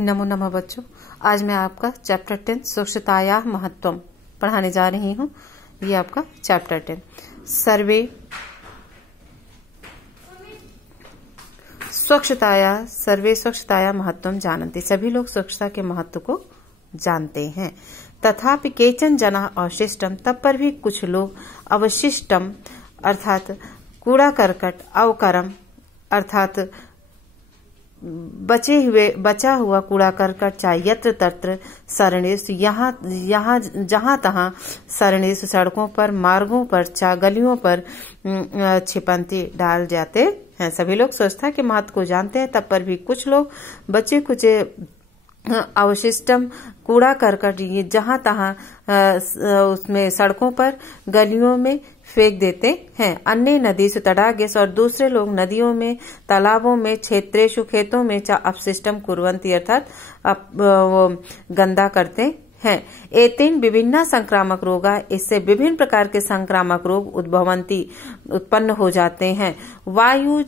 नमो नमः बच्चों, आज मैं आपका चैप्टर 10 स्वच्छताया महत्वम पढ़ाने जा रही हूँ। ये आपका चैप्टर 10 सर्वे स्वच्छताया महत्वम जानन्ति। सभी लोग स्वच्छता के महत्व को जानते हैं। तथापि केचन जना अवशिष्टम, तब पर भी कुछ लोग अवशिष्टम अर्थात कूड़ा करकट, अवकरम अर्थात बचा हुआ कूड़ा करकट, चाहे यत्र तत्र सरणेश, यहाँ जहाँ तहाँ सरणेश, सड़कों पर, मार्गों पर, चाहे गलियों पर छिपंती डाल जाते हैं। सभी लोग स्वच्छता के महत्व को जानते हैं, तब पर भी कुछ लोग बचे कुचे अवशिष्टम कूड़ा करकट ये जहाँ तहाँ उसमें सड़कों पर, गलियों में फेंक देते हैं। अन्य नदी से तडागेश, और दूसरे लोग नदियों में, तालाबों में, क्षेत्रेषु खेतों में चा अपशिष्टम कुर्वन्ति अर्थात गंदा करते हैं। एतेन विभिन्न संक्रामक रोगा, इससे विभिन्न प्रकार के संक्रामक रोग उत्पन्न हो जाते हैं। वायु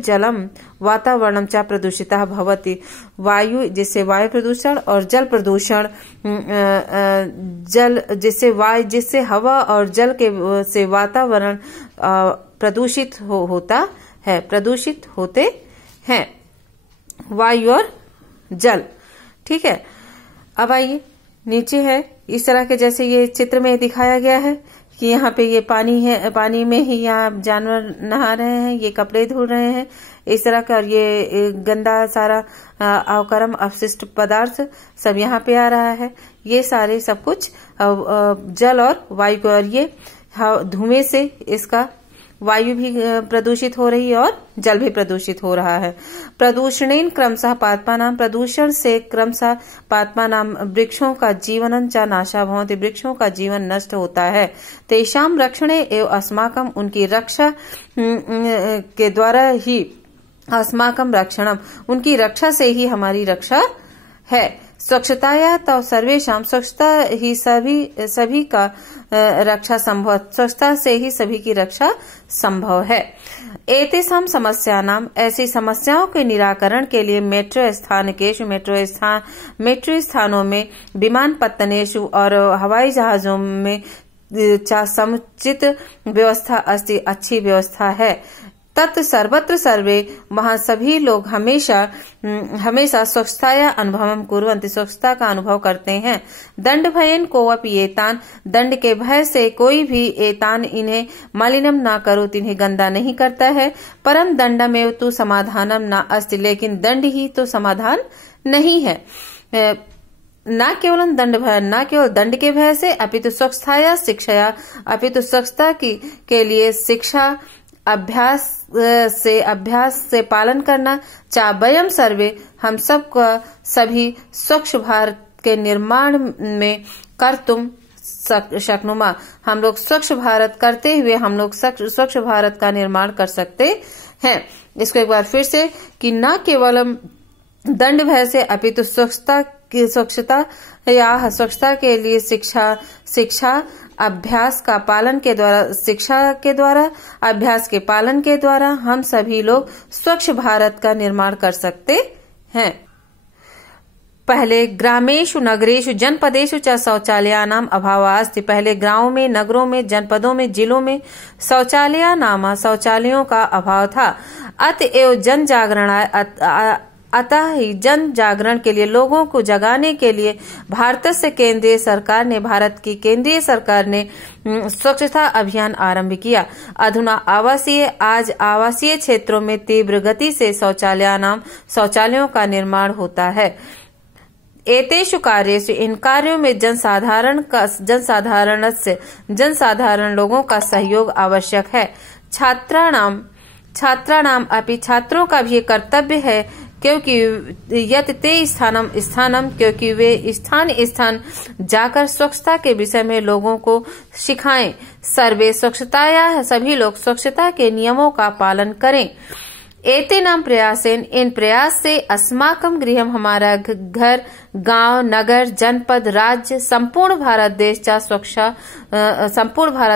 जलम वातावरणम चा प्रदूषिता भवति, वायु जिससे वायु प्रदूषण और जल प्रदूषण, जिससे हवा और जल के से वातावरण प्रदूषित होते हैं, वायु और जल। ठीक है, अब आइए नीचे है इस तरह के, जैसे ये चित्र में दिखाया गया है कि यहाँ पे ये पानी है, पानी में ही यहाँ जानवर नहा रहे हैं, ये कपड़े धुल रहे हैं इस तरह का, और ये गंदा सारा अवकरम अपशिष्ट पदार्थ सब यहाँ पे आ रहा है। ये सारे सब कुछ जल और वायु को, और ये धुएं से इसका वायु भी प्रदूषित हो रही है और जल भी प्रदूषित हो रहा है। प्रदूषणेन क्रमशः पात्मानाम, प्रदूषण से क्रमशः पात्मानाम वृक्षों का जीवनं च नाशा भवति, वृक्षों का जीवन नष्ट होता है। तेषाम रक्षणे एव अस्माकम, उनकी रक्षा के द्वारा ही, अस्माकम रक्षणम, उनकी रक्षा से ही हमारी रक्षा है। स्वच्छताया तो सर्वेशाम, स्वच्छता ही सभी का रक्षा संभव, स्वच्छता से ही सभी की रक्षा संभव है। एतेषां समस्यानाम, ऐसी समस्याओं के निराकरण के लिए मेट्रो स्थानों में, विमान पत्तनेषु और हवाई जहाजों में समुचित व्यवस्था अस्ति, अच्छी व्यवस्था है। तत् सर्वत्र सर्वे, वहाँ सभी लोग हमेशा स्वच्छताया अनुभवम कुर्वन्ति, स्वच्छता का अनुभव करते हैं। दंड भयन कोऽपि एतान, दंड के भय से कोई भी एतान इन्हें मलिनम ना करो, इन्हें गंदा नहीं करता है। परम दंडमेव तु समाधानम न अस्ति, लेकिन दंड ही तो समाधान नहीं है। न केवल दंड के भय से, अपितु स्वच्छताया शिक्षाया, अपितु स्वच्छता के लिए शिक्षा, अभ्यास से पालन करना। चा वयम सर्वे, हम सबका सभी स्वच्छ भारत के निर्माण में कर तुम शक्नुमा, हम लोग स्वच्छ भारत करते हुए हम लोग स्वच्छ भारत का निर्माण कर सकते हैं। इसको एक बार फिर से कि न केवल दंड भय से, अपितु स्वच्छता के लिए शिक्षा अभ्यास का पालन के द्वारा, शिक्षा के द्वारा, अभ्यास के पालन के द्वारा हम सभी लोग स्वच्छ भारत का निर्माण कर सकते हैं। पहले ग्रामेषु नगरेषु जनपदेषु च शौचालयानाम अभावास्ति, पहले गांवों में, नगरों में, जनपदों में, जिलों में शौचालयों का अभाव था। अतएव जन जागरण, अतः ही जन जागरण के लिए, लोगों को जगाने के लिए भारत की केंद्रीय सरकार ने स्वच्छता अभियान आरंभ किया। अधुना आज आवासीय क्षेत्रों में तीव्र गति से शौचालयों का निर्माण होता है। एतेषु कार्येषु, इन कार्यों में जनसाधारण लोगों का सहयोग आवश्यक है। छात्राणाम अपि, छात्रों का भी कर्तव्य है, क्योंकि यत ते स्थानम, क्योंकि वे स्थान जाकर स्वच्छता के विषय में लोगों को सिखाएं। सर्वे स्वच्छताया, सभी लोग स्वच्छता के नियमों का पालन करें। एतेनाम प्रयासेन, इन प्रयास से अस्माकम गृहम, हमारा घर, गांव, नगर, जनपद, राज्य, संपूर्ण भारत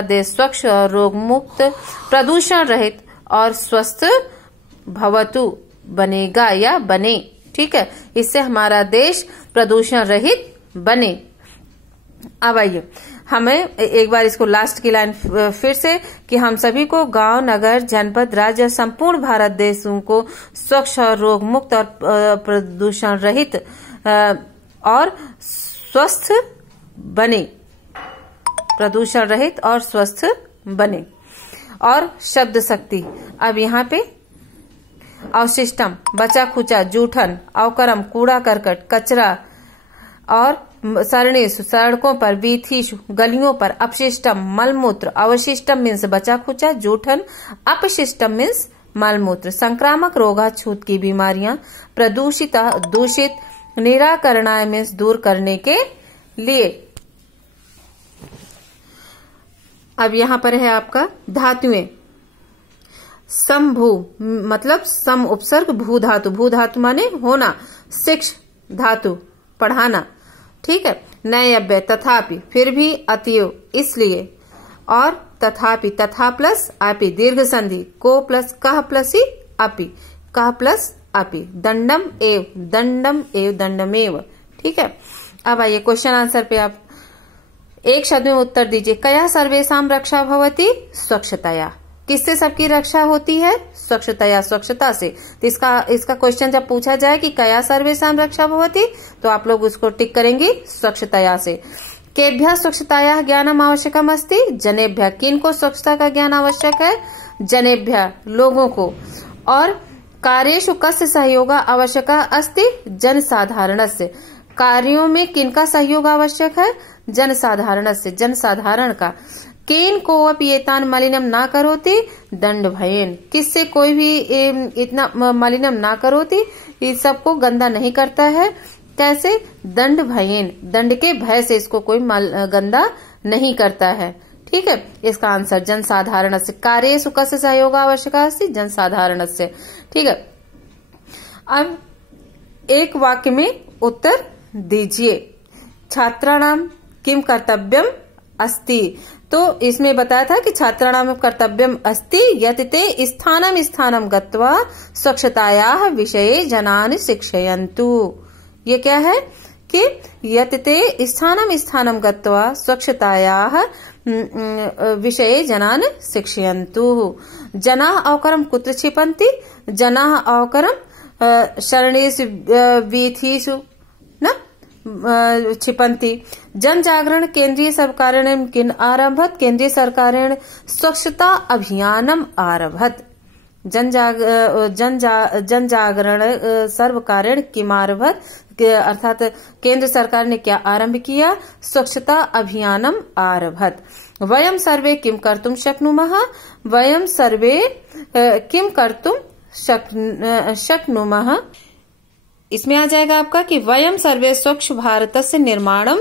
देश स्वच्छ और रोग मुक्त, प्रदूषण रहित और स्वस्थ भवतु बनेगा या बने। ठीक है, इससे हमारा देश प्रदूषण रहित बने। अब आइए हमें एक बार इसको लास्ट की लाइन फिर से कि हम सभी को गांव, नगर, जनपद, राज्य और संपूर्ण भारत देशों को स्वच्छ और रोग मुक्त और प्रदूषण रहित और स्वस्थ बने, प्रदूषण रहित और स्वस्थ बने। और शब्द शक्ति, अब यहाँ पे अवशिष्टम बचा खुचा, जूठन, अवकरम कूड़ा करकट, कचरा, और सरणेषु सड़कों पर, वीथीषु गलियों पर, अपशिष्टम मलमूत्र, अवशिष्टम मीन्स बचा खुचा, जूठन, अपशिष्टम मीन्स मलमूत्र, संक्रामक रोगाछूत की बीमारियां, प्रदूषित दूषित, निराकरणाय मीन्स दूर करने के लिए। अब यहाँ पर है आपका धातुएं। समभू मतलब सम उपसर्ग भू धातु, भू धातु माने होना, शिक्ष धातु पढ़ाना, ठीक है। नैयव्य तथापि, फिर भी, अतएव इसलिए, और तथापि, तथा प्लस अपि, दीर्घ संधि, को प्लस कह प्लस ही अपि, कह प्लस अपि, दंडम एव, दंडम एव, दंडमेव, ठीक है। अब आइए क्वेश्चन आंसर पे आप एक शब्द में उत्तर दीजिए। कया सर्वेषां रक्षा भवति? स्वच्छतया। किससे सबकी रक्षा होती है? स्वच्छतया, स्वच्छता से। तो इसका क्वेश्चन जब पूछा जाए कि कया सर्वेषां रक्षा भवति, तो आप लोग उसको टिक करेंगे स्वच्छतया से। केभ्यः स्वच्छतायाः ज्ञानम आवश्यकम अस्ति? जनेभ्यः। किनको स्वच्छता का ज्ञान आवश्यक है? जनेभ्यः, लोगों को। और कार्येषु कस्य सहयोग आवश्यक अस्ति? जनसाधारणस्य। कार्यों में किनका सहयोग आवश्यक है? जनसाधारणस्य, जनसाधारण का। केन को अपि एतान मलिनम ना करोति दंड भयेन। किससे कोई भी इतना मलिनम ना करोति, इस सबको गंदा नहीं करता है। कैसे? दंड भयेन, दंड के भय से इसको कोई गंदा नहीं करता है, ठीक है। इसका आंसर जनसाधारणस्य। कार्येषु कस्य सहयोग आवश्यक अस्ति? जनसाधारणस्य, ठीक है। अब एक वाक्य में उत्तर दीजिए। छात्राणाम किम कर्तव्यम अस्ति? तो इसमें बताया था कि छात्राणाम कर्तव्यम अस्ति यत् ते स्थानम स्थानम गत्वा स्वच्छतायाः विषये जनान् शिक्षयन्तु। ये क्या है कि यत् ते स्थानम स्थानम गत्वा स्वच्छतायाः विषये जनान् शिक्षयन्तु। जनाः अवकरम कुत्र क्षिपन्ति? जनाः अवकरम शरणेषु वीथीषु न क्षिपन्ति। जन जागरण केंद्रीय सरकारेण किन आरभत? केंद्रीय सरकारेण स्वच्छता अभियानम आरभत। जन जागरण सर्वकारेण किम आरभत? अर्थात केंद्र सरकार ने क्या आरंभ किया? स्वच्छता अभियानम आरभत। वयम सर्वे किम कर्तुम शक्नुमः? वयम सर्वे किम कर्तुम शक्नुमः? इसमें आ जाएगा आपका कि वयम सर्वे स्वच्छ भारतस्य निर्माणम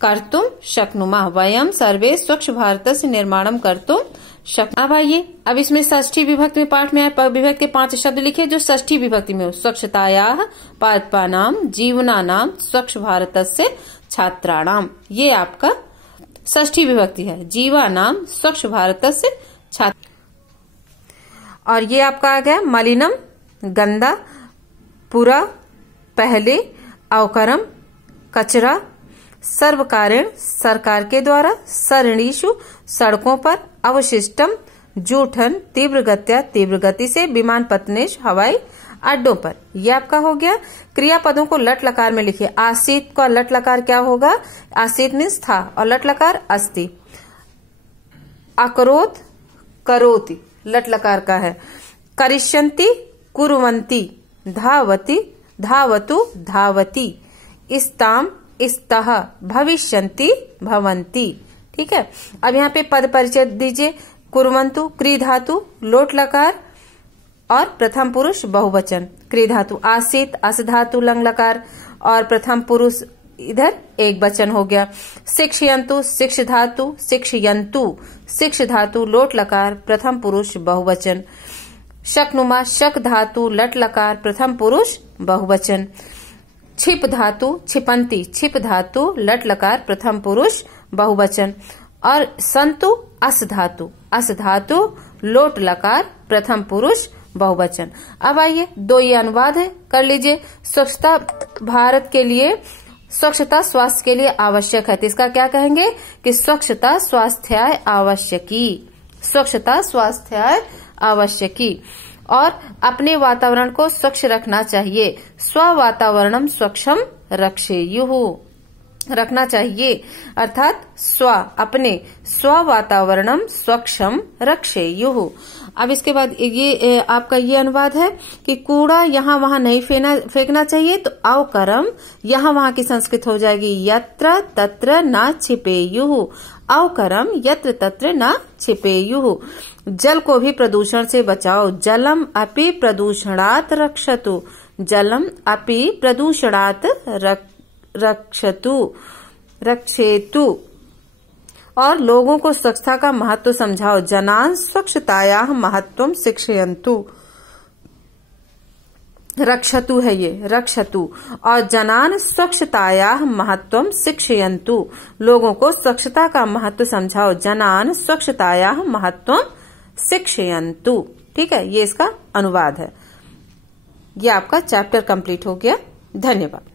कर्तुम शक्नुमः। वयम सर्वे स्वच्छ भारतस्य निर्माणम कर्तुम शक्नुमः। अब आइए, अब इसमें षष्ठी विभक्ति में पाठ में आए विभक्ति के 5 शब्द लिखे जो षष्ठी विभक्ति में हो। स्वच्छतायाः पादपानाम जीवनानाम स्वच्छ भारतस्य छात्राणाम। ये आपका षष्ठी विभक्ति है। जीवानाम स्वच्छ भारतस्य छात्र। और ये आपका आ गया मलिनम गंदा, पूरा पहले, अवकरम कचरा, सर्वकारेण सरकार के द्वारा, सरणीषु सड़कों पर, अवशिष्टम जूठन, तीव्र गत्या तीव्र गति से, विमान पत्नेश हवाई अड्डों पर। यह आपका हो गया। क्रियापदों को लट लकार में लिखिए। आसीत का लट लकार क्या होगा? आसीत मीन्स था और लट लकार अस्ति। अकरोत करोति लट लकार का है। करिष्यन्ति कुर्वन्ति, धावति धावतु धावति, इस्ताम इस्तः, भविष्यन्ति भवन्ति, ठीक है। अब यहाँ पे पद परिचय दीजिए। कुर्वन्तु क्री धातु लोट लकार और प्रथम पुरुष बहुवचन। क्री धातु आसीत, अस धातु लंग लकार और प्रथम पुरुष इधर एक वचन हो गया। शिक्षयन्तु शिक्ष धातु शिक्षयन्तु, शिक्ष धातु लोट लकार प्रथम पुरुष बहुवचन। शक्नुमा शक धातु लट लकार प्रथम पुरुष बहुवचन। छिप धातु छिपंती, छिप धातु लट लकार प्रथम पुरुष बहुवचन। और संतु अस धातु लोट लकार प्रथम पुरुष बहुवचन। अब आइए दो ये अनुवाद है, कर लीजिए। स्वच्छता भारत के लिए, स्वच्छता स्वास्थ्य के लिए आवश्यक है, तो इसका क्या कहेंगे कि स्वच्छता स्वास्थ्याय आवश्यकी, स्वच्छता स्वास्थ्याय आवश्यकी। और अपने वातावरण को स्वच्छ रखना चाहिए, स्व वातावरणम स्वच्छम रक्षेयुः, रखना चाहिए, अर्थात स्व अपने, स्व वातावरणम स्वच्छम रक्षेयुः। अब इसके बाद ये आपका ये अनुवाद है कि कूड़ा यहाँ वहाँ नहीं फेंकना चाहिए, तो अवकरम यहाँ वहाँ की संस्कृत हो जाएगी यत्र तत्र न छिपेयुः, अवकरम यत्र तत्र न छिपेयुः। जल को भी प्रदूषण से बचाओ, जलम अपि प्रदूषणात् रक्षतु, जलम अपि प्रदूषणात् रक्षेतु। और लोगों को स्वच्छता का महत्व समझाओ, जनान स्वच्छतायाः महत्वं शिक्षयन्तु, रक्षतु है ये, रक्षतु, और जनान स्वच्छतायाः महत्वं शिक्षयन्तु, लोगों को स्वच्छता का महत्व समझाओ, जनान स्वच्छतायाः महत्वं शिक्षयन्तु। ठीक है, ये इसका अनुवाद है। ये आपका चैप्टर कंप्लीट हो गया। धन्यवाद।